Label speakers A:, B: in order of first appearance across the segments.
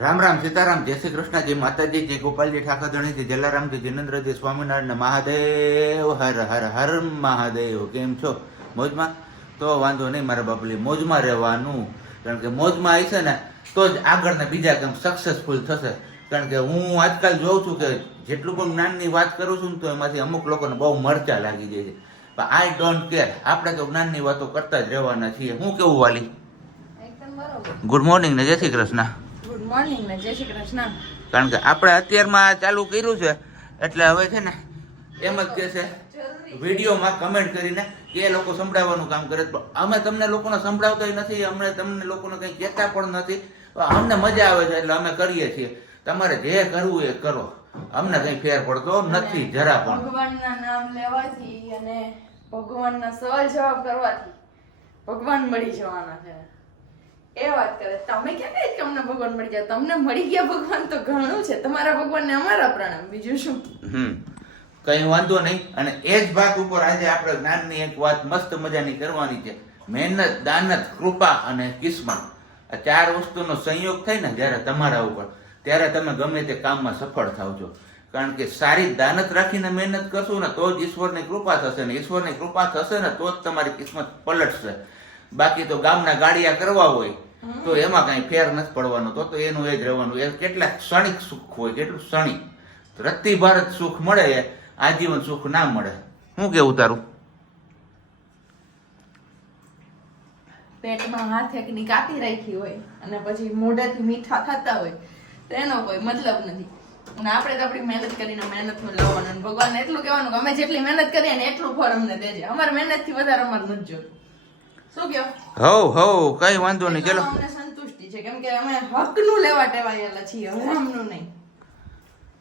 A: રામ રામ સીતારામ જય શ્રી કૃષ્ણ જય માતાજી જય ગોપાલજી ઠાકોરજી જય જલારામજી જિનેન્દ્રજી સ્વામિનારાયણ મહાદેવ હર હર હર મહાદેવ. કેમ છો? મોજમાં? તો વાંધો નહીં મારા બાપલી મોજમાં રહેવાનું. કારણ કે મોજમાં આવી છે ને તો જ આગળના બીજા કામ સક્સેસફુલ થશે. કારણ કે હું આજકાલ જોઉં છું કે જેટલું પણ જ્ઞાનની વાત કરું છું ને તો એમાંથી અમુક લોકોને બહુ મરચા લાગી જાય છે. પણ આઈ ડોન્ટ કેર આપણે તો જ્ઞાનની વાતો કરતા જ રહેવાના છીએ. હું કેવું વાલી? ગુડ મોર્નિંગ ને જય શ્રી કૃષ્ણ.
B: મોર્નિંગ ને જય શ્રી કૃષ્ણ.
A: કારણ કે આપણે અત્યારમાં ચાલુ કર્યું છે એટલે હવે છે ને એમ જ કે છે વિડીયોમાં કમેન્ટ કરીને કે એ લોકો સંભળાવવાનું કામ કરે. પણ અમે તમને લોકોને સંભળાવતા નથી અમને તમને લોકોને કંઈ કહેતા પણ નથી. અમને મજા આવે છે એટલે અમે કરીએ છીએ. તમારે જે કરવું એ કરો. અમને કંઈ ફેર પડતો નથી જરા પણ.
B: ભગવાનના નામ લેવાથી અને ભગવાનના સવાલ જવાબ કરવાથી ભગવાન મળી જવાના છે. એ વાત કરે, તમે ક્યાં કહે કે ભગવાન મળી જાય તમને મળી ગયા ભગવાન તો ઘણું છે. તમારા ભગવાનને અમારા પ્રણામ. બીજું શું?
A: હમ. કઈ વાંધો નહીં. અને એ જ ભાગ ઉપર આજે આપણે જ્ઞાનની એક વાત મસ્ત મજાની કરવાની છે. મહેનત, દાનત, કૃપા અને કિસ્મત. આ ચાર વસ્તુનો સંયોગ થાય ને જ્યારે તમારા ઉપર, ત્યારે તમે ગમે તે કામમાં સફળ થાવ છો. કારણ કે સારી દાનત રાખીને મહેનત કરશો ને, તો જ ઈશ્વરની કૃપા થશે ને. ઈશ્વરની કૃપા થશે ને, તો જ તમારી કિસ્મત પલટશે. બાકી તો ગામના ગાડિયા કરવા હોય તો એમાં કાંઈ ફેર નથી પડવાનો. તો તો એનું એ જ રહેવાનું. એ કેટલા ક્ષણિક સુખ હોય કેટલું ક્ષણિક. રત્તી ભારત સુખ મળે આજીવન સુખ ના મળે. શું કેવું તારું?
B: પેટમાં હાથ એકની કાપી રાખી હોય અને પછી મોઢેથી મીઠા ખાતા હોય તો એનો કોઈ મતલબ નથી. અને આપણે તો આપણી મહેનત કરીને મહેનતનું લાવવાનું. ભગવાન એટલું કહેવાનું કે અમે જેટલી મહેનત કરીએ ને એટલું ફળ અમને દેજે. અમારે મહેનતથી વધારે અમારે નથી જોતું શું કહો?
A: હવ હવ કઈ વાંધો નહીં ચલો.
B: અમને સંતુષ્ટિ છે. કેમ કે અમે હકનું લેવા ટેવાયેલા છીએ હરામનું નહીં.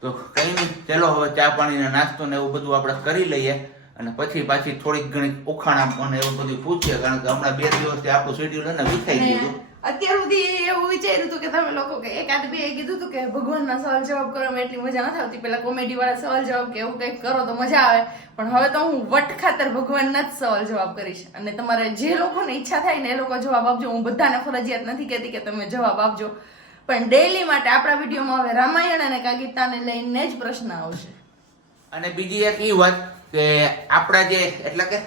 A: તો કઈ નહીં ચલો હવે ચા પાણી ને નાસ્તો ને એવું બધું આપણે કરી લઈએ અને પછી પાછી થોડીક ઘણી ઉખાણા અને એવું બધું પૂછીએ કારણ કે હમણાં બે દિવસથી આપણું શેડ્યુલ છે ને વિખાઈ ગયું
B: અત્યાર સુધી એવું વિચાર્યું હતું કે તમે લોકો કે એકાદ બે કીધું હતું કે ભગવાનના સવાલ જવાબ કરો એટલી મજા નથી આવતી. પેલા કોમેડી વાળા સવાલ જવાબ કે એવું કંઈક કરો તો મજા આવે. પણ હવે તો હું વટ ખાતર ભગવાનના જ સવાલ જવાબ કરીશ. અને તમારે જે લોકોને ઈચ્છા થાય ને એ લોકો જવાબ આપજો. હું બધાને ફરજિયાત નથી કહેતી કે તમે જવાબ આપજો. પણ ડેઈલી માટે આપણા વિડીયોમાં હવે રામાયણ અને કાગીતાને લઈને જ પ્રશ્ન આવશે.
A: અને બીજી એક ઈ વાત કે આપણા જે, એટલે કે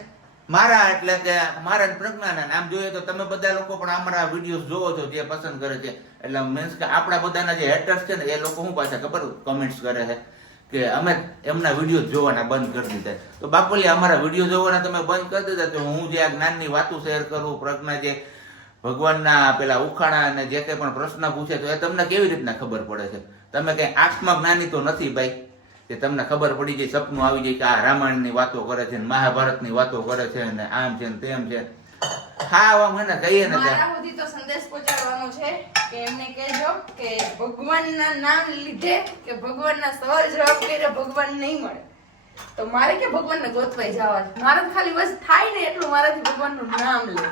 A: મારા એટલે કે મારા પ્રજ્ઞાના નામ જોઈએ તો તમે બધા લોકો પણ અમારા વીડિયો જોવો છો જે પસંદ કરે છે. એટલે મીન્સ કે આપણા બધાના જે હેટર્સ છે ને, એ લોકો શું પાછા ખબર? કમેન્ટ્સ કરે છે કે અમે એમના વીડિયો જોવાના બંધ કરી દીધા. તો બાપુલી, અમારા વીડિયો જોવાના તમે બંધ કરી દીધા તો હું જે આ જ્ઞાનની વાતો શેર કરું, પ્રજ્ઞા જે ભગવાનના પેલા ઉખાણા અને જે કંઈ પણ પ્રશ્ન પૂછે તો એ તમને કેવી રીતના ખબર પડે છે? તમે કંઈ આંખમાં જ્ઞાની તો નથી ભાઈ? કે તમને ખબર પડી જાય સપનું આવી જાય કે આ રામાયણની વાતો કરે છે ને મહાભારતની વાતો કરે છે ને આમ છે ને તેમ છે. હા આમ એને કહીએ ને
B: મારા સુધી તો સંદેશ પહોંચાડવાનો છે કે એમને કહેજો કે ભગવાનના નામ લીધે કે ભગવાનના સવાલ જવાબ કરે ભગવાન નહીં મળે. તો મારે કે ભગવાનને ગોતવાઈ જવા મારે તો ખાલી બસ થાય ને એટલું મારાથી ભગવાનનું નામ લેવું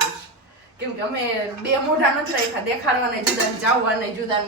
B: કેમ કે અમે બે મોઢા નથી રાખ્યા દેખાડવાને જુદા જાવવાને જુદા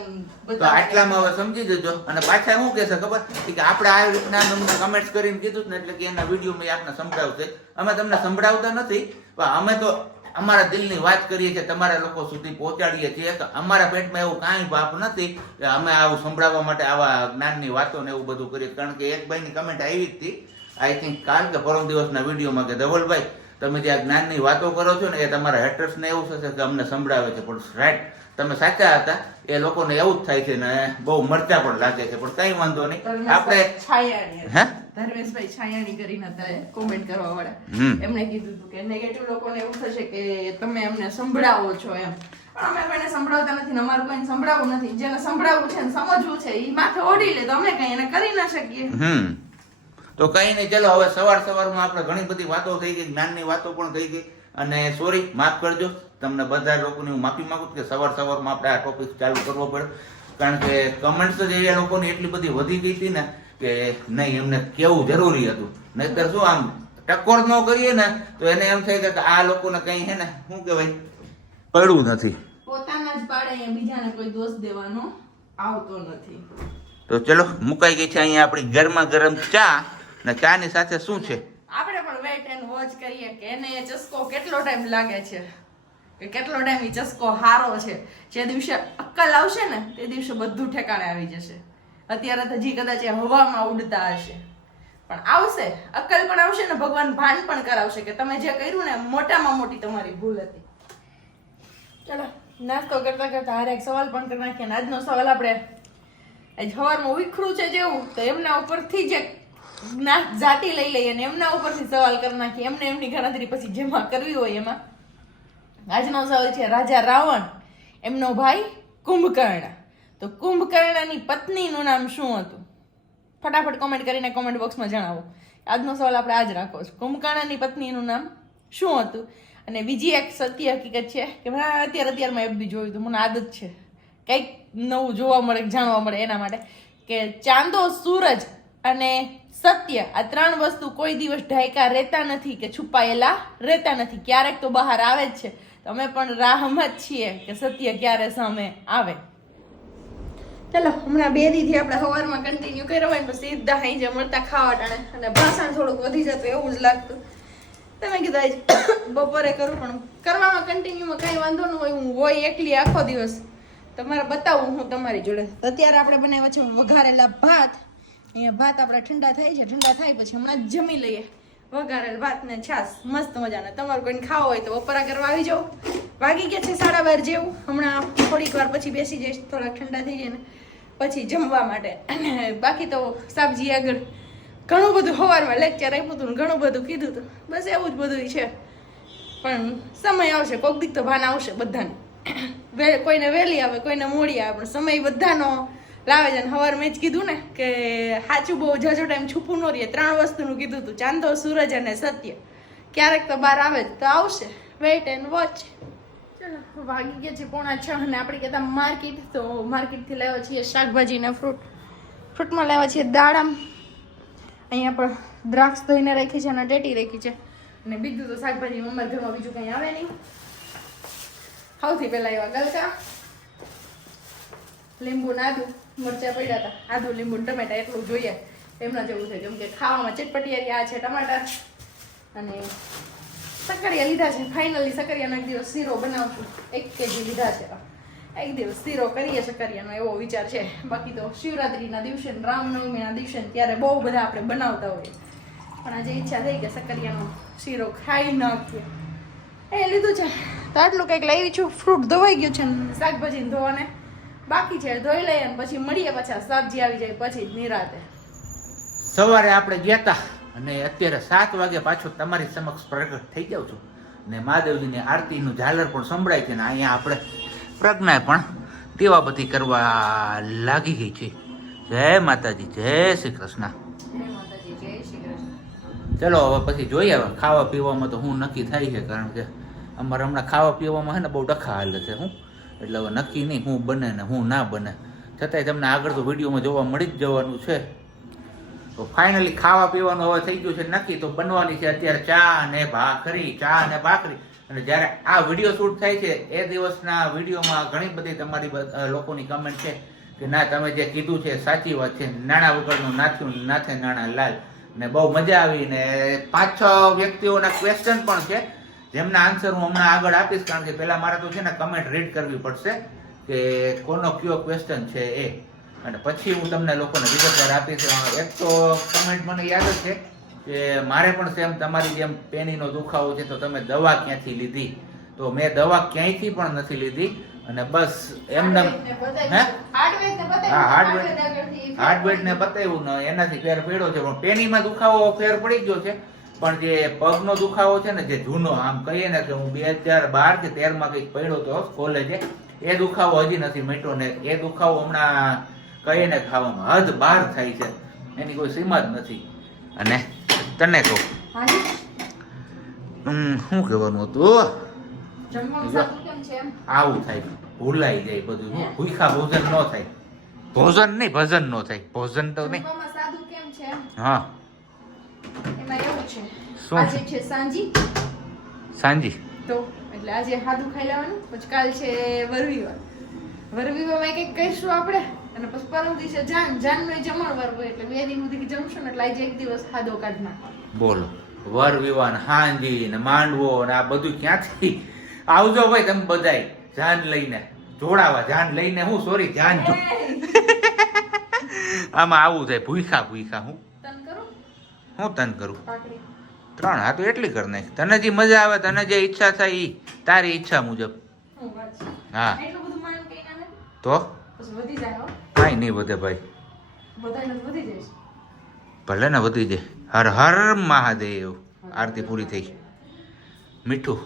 A: તો આટલામાં હવે સમજી જજો. અને પાછા શું કહેશે ખબર? કે આપણે આ રીતના તમને કમેન્ટ્સ કરીને કીધું ને એટલે કે એના વીડિયો મેં આપને સંભળાવશે. અમે તમને સંભળાવતા નથી પણ અમે તો અમારા દિલની વાત કરીએ છીએ તમારા લોકો સુધી પહોંચાડીએ છીએ. તો અમારા પેટમાં એવું કાંઈ ભાપ નથી કે અમે આવું સંભળાવવા માટે આવા જ્ઞાનની વાતો ને એવું બધું કરીએ. કારણ કે એક ભાઈની કમેન્ટ આવી જ હતી આઈ થિંક કાલ કે પરમ દિવસના વિડીયોમાં કે ધવલભાઈ તમે જે આ જ્ઞાનની વાતો કરો છો ને એ તમારા હેટર્સને એવું થશે કે અમને સંભળાવે છે. પણ રાઈટ તમે સાચા હતા. એ લોકોને એવું જ થાય છે ને બહુ મરચા પણ લાગે છે. પણ કઈ વાંધો નહીં. આપણે હે?
B: ધર્મેશભાઈ છાયાણી કરીને હતા કોમેન્ટ કરવા વાળા એમને કીધું હતું કે નેગેટિવ લોકોને એવું થશે કે તમે એમને સંભળાવો છો એમ. અમે કોઈને સંભળાવતા નથી અમારું કોઈને સંભળાવવું નથી. જેને સંભળાવવું છે સમજવું છે એ માથે ઓઢી લે તો અમે કઈ એને કરી ના શકીએ.
A: તો કઈ નહીં ચલો હવે સવાર સવારમાં આપણે ઘણી બધી વાતો થઈ ગઈ જ્ઞાનની વાતો પણ થઈ ગઈ. અને સોરી માફ કરજો તમને બધા લોકોની હું માફી માંગુ કે સવાર સવારમાં આપણે આ ટોપિક ચાલુ કરવો પડે કારણ કે કમેન્ટ્સ જ એવા લોકોની એટલી બધી વધી ગઈ હતી ને કે નહીં એમને કેવું જરૂરી હતું. નહીતર શું આમ ટકોર ન કરીએ ને તો એને એમ થાય કે આ લોકોને કઈ હે ને શું કહેવાય? પડવું નથી.
B: પોતાના જ પાડે બીજાને કોઈ દોષ દેવાનો આવતો નથી.
A: તો ચલો મુકાઈ ગઈ છે અહીંયા આપણી ગરમા ગરમ ચા. ને ચાની સાથે શું છે?
B: આપણે પણ વેટ એન્ડ વોચ કરીએ કે એને એ ચસ્કો કેટલો ટાઈમ લાગે છે? કે કેટલો ટાઈમ એ ચસ્કો હારો છે? જે દિવસે અક્કલ આવશે ને તે દિવસે બધું ઠેકાણે આવી જશે. અત્યારે તો હજી કદાચ એ હવામાં ઉડતા હશે. પણ આવશે. અક્કલ પણ આવશે ને ભગવાન ભાન પણ કરાવશે કે તમે જે કર્યું ને મોટામાં મોટી તમારી ભૂલ હતી. ચલો નાસ્તો કરતા કરતા હારે એક સવાલ પણ કરી નાખીએ આજનો સવાલ આપણે આજ સવારમાં વિખરું છે જેવું તો એમના ઉપરથી જ એક જાતિ લઈ લઈએ અને એમના ઉપરથી સવાલ કરી નાખીએ. એમને એમની ગણતરી પછી જેમાં કરવી હોય એમાં. આજનો સવાલ છે, રાજા રાવણ, એમનો ભાઈ કુંભકર્ણ. તો કુંભકર્ણની પત્નીનું નામ શું હતું? ફટાફટ કોમેન્ટ કરીને કોમેન્ટ બોક્સમાં જણાવો. આજનો સવાલ આપણે આજ રાખો છે. કુંભકર્ણની પત્નીનું નામ શું હતું? અને બીજી એક સત્ય હકીકત છે કે મેં અત્યારે અત્યારમાં એ બી જોયું હતું. મને આદત છે. કંઈક નવું જોવા મળે, જાણવા મળે એના માટે કે ચાંદો સૂરજ અને સત્ય. આ ત્રણ વસ્તુ કોઈ દિવસ ઢાયકા રહેતા નથી કે છુપાયેલા રહેતા નથી. ક્યારેક તો બહાર આવે જ છે. તમે પણ રાહમાં જ છીએ કે સત્ય ક્યારે સામે આવે. ચાલો, હમણાં બે દીથી આપણે સવારમાં કન્ટિન્યુ કર્યો હોય ને સીધા અહીં જે મળતા ખાવા ટાણે અને ભાષણ થોડુંક વધી જતું એવું જ લાગતું. તમે કીધા બપોરે કરું, પણ કરવામાં કન્ટિન્યુમાં કાંઈ વાંધો ન હોય. હું હોય એકલી આખો દિવસ. તમારે બતાવું હું તમારી જોડે. અત્યારે આપણે બનાવ્યા છે વઘારેલા ભાત. અહીંયા ભાત આપણા ઠંડા થાય છે, ઠંડા થાય પછી હમણાં જમી લઈએ. વઘારેલ ભાત ને છાસ મસ્ત મજાના. તમારું કોઈને ખાવો હોય તો બપોરા કરવા આવી જાઓ. વાગી ગયા છે સાડા બાર જેવું. હમણાં થોડીક વાર પછી બેસી જઈશ, થોડાક ઠંડા થઈ જાય ને પછી જમવા માટે. અને બાકી તો સાબજી આગળ ઘણું બધું સવારમાં લેક્ચર આપ્યું હતું ઘણું બધું કીધું હતું. બસ એવું જ બધું છે. પણ સમય આવશે, કોક દીક તો ભાન આવશે બધાને. કોઈને વહેલી આવે, કોઈને મોડી આવે, પણ સમય બધાનો લાવે છે સવાર મેં જ કીધું ને કે સાચું બહુ જાજો ટાઈમ છૂપું ન રહીએ ત્રણ વસ્તુનું કીધું હતું ચાંદો સૂરજ અને સત્ય. ક્યારેક તો બહાર આવે તો આવશે. વેઇટ એન્ડ વોચ ચલો, વાગી ગયા છે પોણા છ અને આપણે કહેતા માર્કેટ. તો માર્કેટથી લેવા છીએ શાકભાજી ને ફ્રૂટ ફ્રૂટમાં લેવા છીએ દાડમ. અહીંયા પણ દ્રાક્ષ ધોઈને રાખી છે અને ટેટી રાખી છે. અને બીજું તો શાકભાજી અમારા ઘરમાં બીજું કંઈ આવે નહીં. સૌથી પહેલાં એવા ગલકા લીંબુ ને આદુ. મરચા પડ્યા હતા. આદુ લીંબુ ટમેટા એટલું જોઈએ. એમના જેવું છે. કેમ કે ખાવામાં ચટપટિયારી આ છે ટમાટર અને સકરિયા લીધા છે. ફાઇનલી સકરિયાનો એક દિવસ શીરો બનાવશું. એક કેજી લીધા છે. એક દિવસ શીરો કરીએ સકરિયાનો એવો વિચાર છે. બાકી તો શિવરાત્રીના દિવસે રામનવમીના દિવસે ત્યારે બહુ બધા આપણે બનાવતા હોઈએ. પણ આજે ઈચ્છા થઈ કે સકરિયાનો શીરો ખાઈ નાખીએ. એ લીધું છે. તો આટલું કંઈક લાવી છું. ફ્રૂટ ધોવાઈ ગયું છે ને શાકભાજી ધોવાને. બાકી છે ધોઈ લઈએ અને પછી મળીએ પાછા. સબ્જી આવી જાય પછી નિરાતે.
A: સવારે આપણે ગયા હતા અને અત્યારે સાત વાગે પાછો તમારી સમક્ષ પ્રગટ થઈ જાઉં છું. ને મહાદેવજીની આરતીનું ઝાલર પણ સંભળાય છે ને અહીંયા આપણે પ્રજ્ઞા પણ દીવાબત્તી કરવા લાગી ગઈ છે. જય માતાજી જય શ્રી કૃષ્ણ.
B: જય માતાજી જય શ્રી કૃષ્ણ.
A: ચલો હવે પછી જોઈએ હવે. ખાવા પીવામાં તો હું નક્કી થાય છે કારણ કે અમારે હમણાં ખાવા પીવામાં છે ને બહુ ડખા હાલે છે હું. એટલે હવે નક્કી નહીં હું બને ને હું ના બને. છતાંય તમને આગળ તો વિડીયોમાં જોવા મળી જ જવાનું છે. તો ફાઇનલી ખાવા પીવાનું હવે થઈ ગયું છે નક્કી. તો બનવાની છે અત્યારે ચા ને ભાખરી, ચા ને ભાખરી. અને જ્યારે આ વીડિયો શૂટ થાય છે, એ દિવસના વિડીયોમાં ઘણી બધી તમારી લોકોની કમેન્ટ છે કે ના, તમે જે કીધું છે સાચી વાત છે. નાણાં વગરનું નાથ્યું નાથે નાણા લાલ. ને બહુ મજા આવી ને પાંચ છ વ્યક્તિઓના ક્વેશ્ચન પણ છે. જેમના આન્સર હું હમણાં આગળ આપીશ કારણ કે પહેલાં મારે તો છે ને કમેન્ટ રીડ કરવી પડશે કે કોનો કયો ક્વેશ્ચન છે એ. અને પછી હું તમને લોકોને વિગતવાર આપીશ. એક તો કમેન્ટ મને યાદ જ છે કે મારે પણ સેમ તમારી જેમ પેનીનો દુખાવો છે તો તમે દવા ક્યાંથી લીધી? તો મેં દવા ક્યાંયથી પણ નથી લીધી? અને બસ એમને હે? હા, હાર્ડવેર- હાર્ડવેર ને બતાવ્યું ને એનાથી ફેર પડ્યો છે. પણ પેનીમાં દુખાવો ફેર પડી ગયો છે. પણ જે પગનો દુખાવો છે ને જે જૂનો આમ કહીએ ને કે હું બે હજાર બાર કે તેરમાં કંઈક પડ્યો હતો કોલેજે એ દુખાવો હજી નથી મીટો ને એ દુખાવો હમણાં કહીએ ને ખાવામાં હદ બાર થાય છે. એની કોઈ સીમા જ નથી. અને તને કહું. શું કહેવાનું હતું આવું થાય ભૂલાઈ જાય બધું? ભૂખા ભોજન ન થાય. ભોજન નહીં ભજન ન થાય. ભોજન તો નહીં. હા.
B: છે? આજે છે? સાંજી?
A: સાંજી?
B: તો એટલે આજે સાદું ખાઈ લેવાનું પછી કાલ છે વરવીવાર. વરવીવારમાં કંઈક કહીશું આપણે? અને પછી પરમ દિવસે જાન જાનનો જમણ હોય એટલે બે દિન સુધી જમશું ને એટલે આજે એક દિવસ હાદો કાઢ નાખો
A: બોલો. વર વિવાહ ને હાંજી ને માંડવો ને આ બધું ક્યાંથી? આવજો ભાઈ તમે બધાય જાન લઈને. જોડાવા જાન લઈને હું? સોરી જાન આમાં આવું થાય ભૂખા ભૂખા હું? હું તને કરું? ત્રણ હા તો એટલી કર નાખ. તને જે મજા આવે તને જે ઈચ્છા થાય એ તારી ઈચ્છા મુજબ.
B: હું
A: તો? કાંઈ નહીં વધે ભાઈ. ભલે ને વધી જાય. હર હર મહાદેવ. આરતી પૂરી થઈ. મીઠું.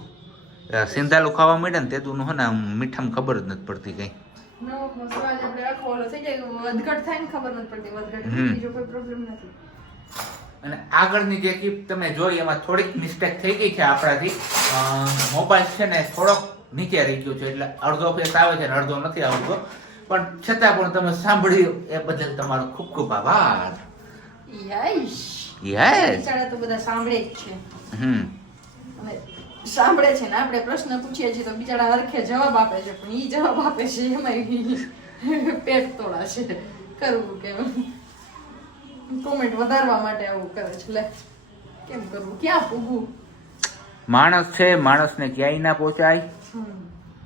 A: સિંધાલું ખાવા મળે ને તેદું હે ને મીઠામાં ખબર જ નથી પડતી કઈ.
B: નવકનો સવાલ આપણે આખો ઓલો થઈ જાય વધઘટ થાય ને ખબર નથી પડતી. વધઘટ
A: હમ.
B: બીજો કોઈ પ્રોબ્લેમ નથી.
A: અને આગળની જે ક્લિપ તમે જોઈ એમાં થોડીક મિસ્ટેક થઈ ગઈ છે આપણાથી. મોબાઈલ છે ને થોડોક નીચે રહી ગયો છે એટલે અડધો ફેસ આવે છે ને અડધો નથી આવતો. પણ છતાં પણ તમે સાંભળ્યું એ બદલ તમારો ખૂબ ખૂબ આભાર. યસ
B: બિચારા તો બધા સાંભળે જ છે.
A: હમ.
B: સાંભળે છે ને આપણે પ્રશ્ન પૂછીએ છીએ તો બિચારા હરખે જવાબ આપે છે પણ એ જવાબ આપે છે એમાં પેટ તોડા છે કરવું કેમ? કોમેન્ટ વધારવા માટે આવું કરે છે. લે કેમ કરવું? ક્યાં પૂગવું
A: માણસ છે માણસને ક્યાંય ના પહોંચાય.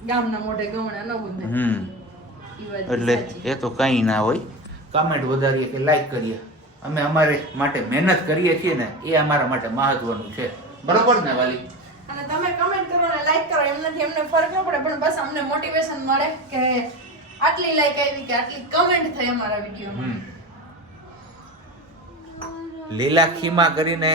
B: ગામના મોઢે ગમણા ન ગુંદે
A: હમ એટલે એ તો કંઈ ના હોય. કમેન્ટ વધારીએ કે લાઈક કરીએ. અમે અમારે માટે મહેનત કરીએ છીએ ને એ અમારા માટે મહત્વનું છે. બરોબર ને વાલી?
B: અને તમે કમેન્ટ કરો ને લાઈક કરો એમનાથી એમને ફરક ન પડે પણ બસ અમને મોટિવેશન મળે કે આટલી લાઈક આવી કે આટલી કમેન્ટ થઈ અમારા વિડીયોમાં.
A: લીલા ખીમા કરીને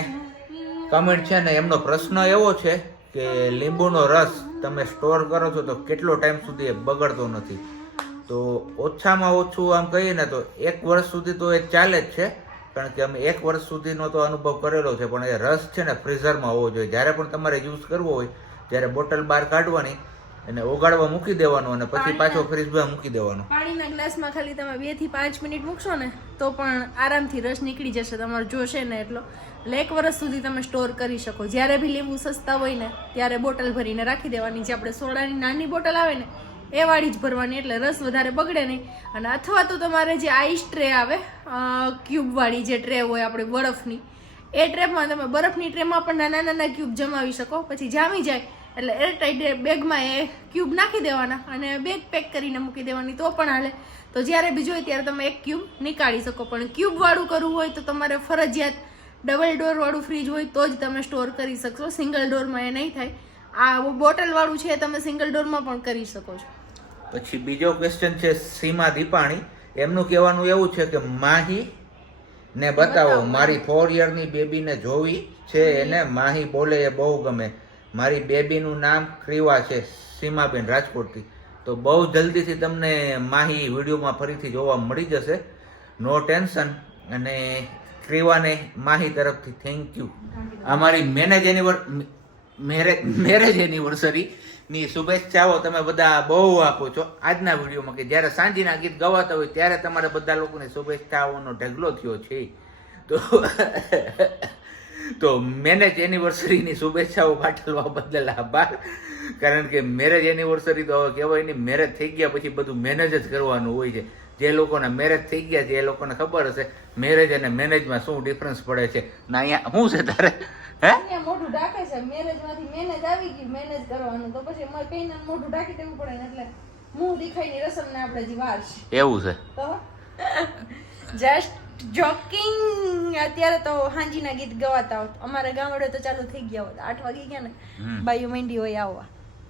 A: કમેન્ટ છે ને, એમનો પ્રશ્ન એવો છે કે લીંબુનો રસ તમે સ્ટોર કરો છો તો કેટલો ટાઈમ સુધી એ બગડતો નથી? તો ઓછામાં ઓછું આમ કહીએ ને તો એક વર્ષ સુધી તો એ ચાલે જ છે, કારણ કે અમે એક વર્ષ સુધીનો તો અનુભવ કરેલો છે, પણ એ રસ છે ને ફ્રીઝરમાં હોવો જોઈએ. જ્યારે પણ તમારે યુઝ કરવો હોય, ત્યારે બોટલ બહાર કાઢવાની અને ઓગાળવા મૂકી દેવાનું અને પછી પાછો ફ્રીજમાં મૂકી દેવાનું.
B: પાણીના ગ્લાસમાં ખાલી તમે બેથી પાંચ મિનિટ મૂકશો ને તો પણ આરામથી રસ નીકળી જશે તમારો જોશે ને એટલો. એટલે એક વર્ષ સુધી તમે સ્ટોર કરી શકો. જ્યારે બી લીંબુ સસ્તા હોય ને ત્યારે બોટલ ભરીને રાખી દેવાની. જે આપણે સોડાની નાની બોટલ આવે ને એ વાળી જ ભરવાની. એટલે રસ વધારે બગડે નહીં. અને અથવા તો તમારે જે આઈસ ટ્રે આવે ક્યુબવાળી જે ટ્રે હોય આપણે બરફની એ ટ્રેમાં તમે બરફની ટ્રેમાં પણ નાના નાના ક્યુબ જમાવી શકો. પછી જામી જાય એટલે એરટાઈટ બેગમાં એ ક્યુબ નાખી દેવાના અને બેગ પેક કરીને મૂકી દેવાની તો પણ હાલે. તો જ્યારે બીજો હોય ત્યારે તમે એક ક્યુબ નીકાળી શકો. પણ ક્યુબવાળું કરવું હોય તો તમારે ફરજિયાત ડબલ ડોરવાળું ફ્રીજ હોય તો જ તમે સ્ટોર કરી શકશો. સિંગલ ડોરમાં એ નહીં થાય. આ બોટલવાળું છે એ તમે સિંગલ ડોરમાં પણ કરી શકો છો.
A: પછી બીજો ક્વેશ્ચન છે સીમા દીપાણી. એમનું કહેવાનું એવું છે કે માહી ને બતાવો. મારી ફોર યરની બેબીને જોવી છે એને માહી બોલે એ બહુ ગમે. મારી બેબીનું નામ ક્રિવા છે, સીમાબેન રાજકોટથી. તો બહુ જલ્દીથી તમને માહી વિડીયોમાં ફરીથી જોવા મળી જશે. નો ટેન્શન અને ક્રિવાને માહી તરફથી થેન્ક યુ અમારી મેનેજ એનિવર મેરેજ મેરેજ એનિવર્સરી ની શુભેચ્છાઓ તમે બધા બહુ આપો છો. આજના વિડીયોમાં કે જ્યારે સાંજના ગીત ગવાતા હોય ત્યારે તમારે બધા લોકોને શુભેચ્છાઓનો ઢગલો થયો છે. તો તો મેરેજ એનિવર્સરીની શુભેચ્છાઓ પાઠવવા બદલ આભાર. કારણ કે મેરેજ એનિવર્સરી તો હવે કહેવાય નહીં મેરેજ થઈ ગયા પછી બધું મેનેજ જ કરવાનું હોય છે. જે લોકોના મેરેજ થઈ ગયા છે એ લોકોને ખબર હશે મેરેજ અને મેનેજમાં શું ડિફરન્સ પડે છે. ના અહીંયા શું છે તારે? હે?
B: મોઢું ઢાંકે છે મેરેજ મેનેજ આવી ગયું મેનેજ કરવાનું. તો પછી એમાં કઈ મોઢું ઢાંકી દેવું પડે ને એટલે મુંહ દેખાયની રસમ આપણે જે
A: એવું છે.
B: તો? જસ્ટ જોકિંગ અત્યારે તો હાંજીના ગીત ગવાતા હોત. અમારા ગામડે તો ચાલુ થઈ ગયા હોત. આઠ વાગી ગયા ને. બાયુ મંડી હોય આવવા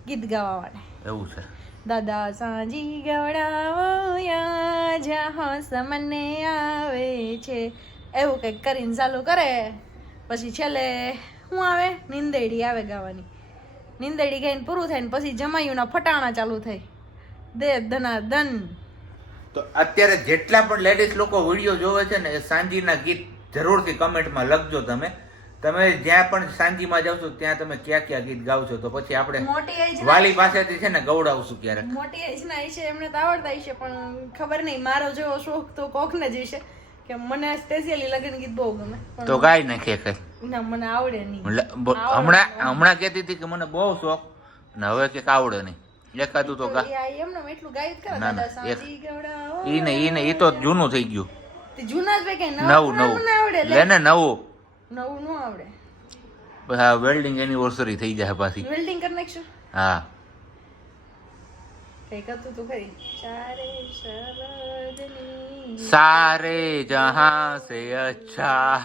B: ગીત ગાવા માટે
A: એવું છે.
B: દાદા સાંજી ગવડાવો જ્યાં મને આવે છે. એવું કંઈક કરીને ચાલુ કરે. પછી છેલ્લે શું આવે? નિંદેડી આવે ગાવાની. નિંદેડી ગાઈને પૂરું થાય ને પછી જમાયુના ફટાણા ચાલુ થાય. દે ધના દન
A: તો અત્યારે જેટલા પણ લેડીઝ લોકો વીડિયો જોવે છે ને એ સાંજીના ગીત જરૂરથી કમેન્ટમાં લખજો તમે. તમે જ્યાં પણ સાંજીમાં જાવ છો ત્યાં તમે ક્યાં ક્યાં ગીત ગાવ છો? તો પછી આપણે વાલી પાસેથી છે ને ગવડાવશું ક્યારેક.
B: મોટી એજના છે એમને તો આવડતા હશે પણ ખબર નહીં મારો જેવો શોખ તો કોકને જ હશે. કે મને સ્પેશિયલી લગ્ન ગીત બહુ ગમે.
A: તો ગાય નાખીએ કઈ?
B: ના મને આવડે નહીં.
A: હમણાં હમણાં કહેતી હતી કે મને બહુ શોખ ને હવે કે આવડે નહીં. એકાદું તો ગા. ના, ના. ઈ ને ઈ ને ઈ તો જૂનું થઈ ગયું.
B: તે જૂના જ ભાઈ
A: નવું
B: નવું લે.
A: ને નવું.
B: નવું નો આવડે.
A: હા વેલ્ડિંગ એનિવર્સરી થઈ જાય પાછી.
B: વેલ્ડિંગ કરી નાખશું?
A: હા. સારે જહાં સે અચ્છા.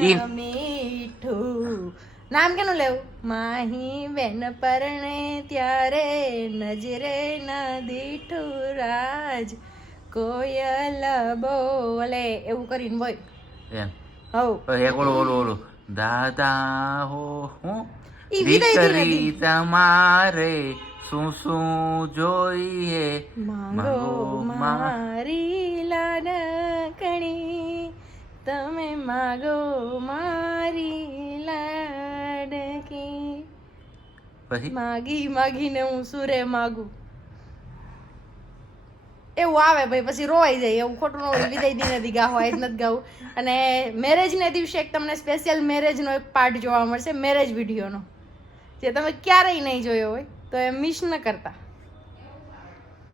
A: ઈ-
B: મીઠું નામ કેનું લેવું માહી બેન પરણે ત્યારે નજરે ન દીઠું રાજ કોયલ બોલે એવું કરીને બોય
A: એમ
B: હવ
A: એક ઓલું ઓલું ઓલું દાદા હો દીકરી. તમારે શું શું જોઈએ
B: મારી તમે માગો મારી લાડકી.
A: પછી?
B: માગી માગીને હું સુરે માગું? એવું આવે ભાઈ પછી રોવાઈ જાય. એવું ખોટું ન વિદાય દી નથી એ જ નથી ગાવું. અને મેરેજને દિવસે એક તમને સ્પેશિયલ મેરેજનો એક પાર્ટ જોવા મળશે મેરેજ વિડીયોનો. જે તમે ક્યારેય નહીં જોયો હોય તો એ મિસ ન કરતા.